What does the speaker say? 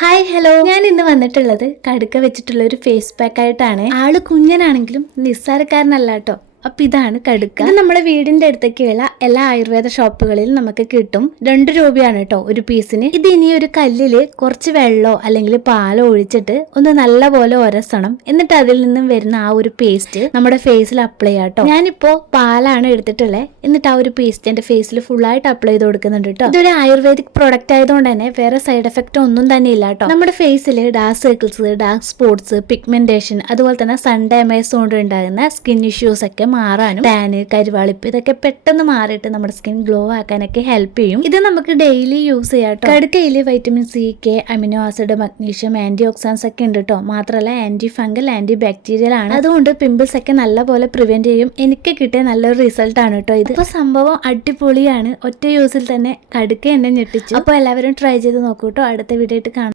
Hi hello. ഞാൻ ഇന്ന് വന്നിട്ടുള്ളത് കടുക്ക വെച്ചിട്ടുള്ള ഒരു ഫേസ് പാക്ക് ആയിട്ടാണ്. ആൾ കുഞ്ഞനാണെങ്കിലും നിസ്സാരക്കാരനല്ല കേട്ടോ. അപ്പൊ ഇതാണ് കടുക്ക. ഇത് നമ്മുടെ വീടിന്റെ അടുത്തൊക്കെയുള്ള എല്ലാ ആയുർവേദ ഷോപ്പുകളിലും നമുക്ക് കിട്ടും. രണ്ട് രൂപയാണ് കേട്ടോ ഒരു പീസിന്. ഇത് ഇനി ഒരു കല്ലിൽ കുറച്ച് വെള്ളമോ അല്ലെങ്കിൽ പാലോ ഒഴിച്ചിട്ട് ഒന്ന് നല്ല പോലെ ഒരസണം. എന്നിട്ട് അതിൽ നിന്നും വരുന്ന ആ ഒരു പേസ്റ്റ് നമ്മുടെ ഫേസിൽ അപ്ലൈ ചെയ്യാം കേട്ടോ. ഞാനിപ്പോ പാലാണ് എടുത്തിട്ടുള്ളത് എന്നിട്ട് ആ ഒരു പേസ്റ്റ് എന്റെ ഫേസിൽ ഫുൾ ആയിട്ട് അപ്ലൈ ചെയ്ത് കൊടുക്കുന്നുണ്ട് കേട്ടോ. ഇതൊരു ആയുർവേദിക് പ്രോഡക്റ്റ് ആയതുകൊണ്ട് തന്നെ വേറെ സൈഡ് എഫക്റ്റ് ഒന്നും തന്നെ ഇല്ല കേട്ടോ. നമ്മുടെ ഫേസിൽ dark circles dark spots pigmentation അതുപോലെ തന്നെ സൺ ഡാമേജ് കൊണ്ട് ഉണ്ടാകുന്ന സ്കിൻ ഇഷ്യൂസ് ഒക്കെ മാറാനും ടാന് കരുവാളിപ്പ് ഇതൊക്കെ പെട്ടെന്ന് മാറിയിട്ട് നമ്മുടെ സ്കിൻ ഗ്ലോ ആക്കാനൊക്കെ ഹെൽപ്പ് ചെയ്യും. ഇത് നമുക്ക് ഡെയിലി യൂസ് ചെയ്യാം കേട്ടോ കടുക്കയിൽ vitamin C K amino acid magnesium anti oxidants ഒക്കെ ഉണ്ട് കേട്ടോ മാത്രമല്ല ആന്റി ഫംഗൽ ആന്റി ബാക്ടീരിയൽ ആണ്. അതുകൊണ്ട് പിമ്പിൾസ് ഒക്കെ നല്ലപോലെ പ്രിവെന്റ് ചെയ്യും. എനിക്ക് കിട്ടിയ നല്ലൊരു റിസൾട്ട് ആണ് കേട്ടോ ഇത്. ഇപ്പൊ സംഭവം അടിപൊളിയാണ്. ഒറ്റ യൂസിൽ തന്നെ കടുക്ക എന്നെ ഞെട്ടിച്ചു. അപ്പോൾ എല്ലാവരും ട്രൈ ചെയ്ത് നോക്കൂ കേട്ടോ അടുത്ത വീഡിയോ ആയിട്ട് കാണാം.